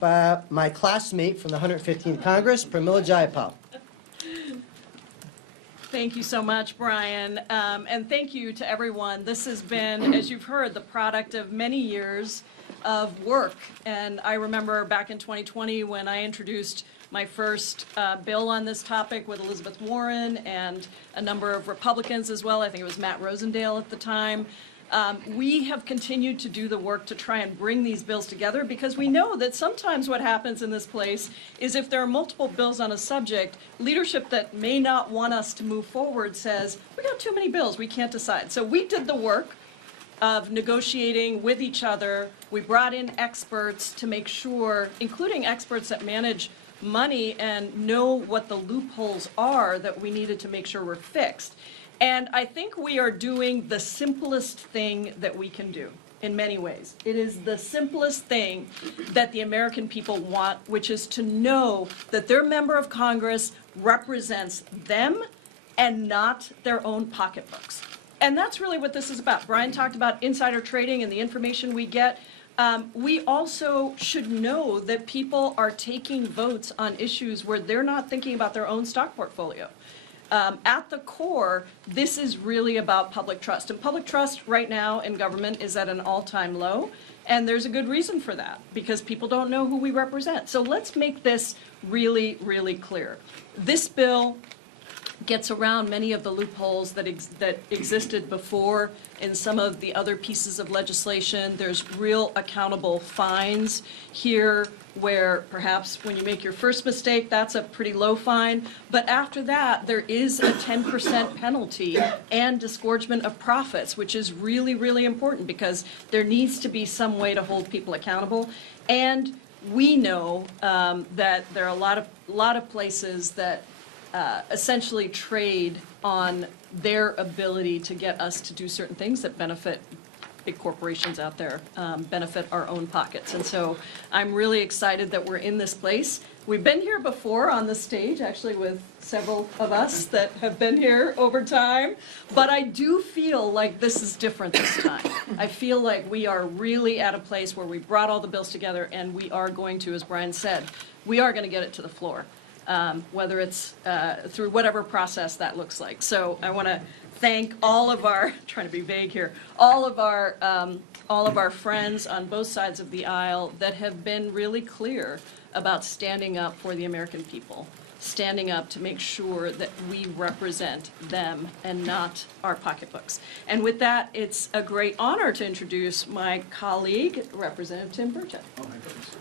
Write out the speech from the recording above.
my classmate from the 115th Congress, Pramila Jayapal. Thank you so much, Brian, and thank you to everyone. This has been, as you've heard, the product of many years of work. And I remember back in 2020 when I introduced my first bill on this topic with Elizabeth Warren and a number of Republicans as well. I think it was Matt Rosendale at the time. We have continued to do the work to try and bring these bills together because we know that sometimes what happens in this place is if there are multiple bills on a subject, leadership that may not want us to move forward says, we got too many bills, we can't decide. So we did the work of negotiating with each other. We brought in experts to make sure, including experts that manage money and know what the loopholes are that we needed to make sure were fixed. And I think we are doing the simplest thing that we can do in many ways. It is the simplest thing that the American people want, which is to know that their member of Congress represents them and not their own pocketbooks. And that's really what this is about. Brian talked about insider trading and the information we get. We also should know that people are taking votes on issues where they're not thinking about their own stock portfolio. At the core, this is really about public trust. And public trust right now in government is at an all-time low. And there's a good reason for that, because people don't know who we represent. So let's make this really, really clear. This bill gets around many of the loopholes that existed before in some of the other pieces of legislation. There's real accountable fines here where perhaps when you make your first mistake, that's a pretty low fine. But after that, there is a 10% penalty and disgorgement of profits, which is really, really important because there needs to be some way to hold people accountable. And we know that there are a lot of places that essentially trade on their ability to get us to do certain things that benefit big corporations out there, benefit our own pockets. And so I'm really excited that we're in this place. We've been here before on the stage, actually with several of us that have been here over time, but I do feel like this is different this time. I feel like we are really at a place where we brought all the bills together and we are going to, as Brian said, we are going to get it to the floor. Whether it's through whatever process that looks like. So I want to thank all of our, trying to be vague here, all of our friends on both sides of the aisle that have been really clear about standing up for the American people, standing up to make sure that we represent them and not our pocketbooks. And with that, it's a great honor to introduce my colleague, Representative Tim Burchett. Oh my goodness.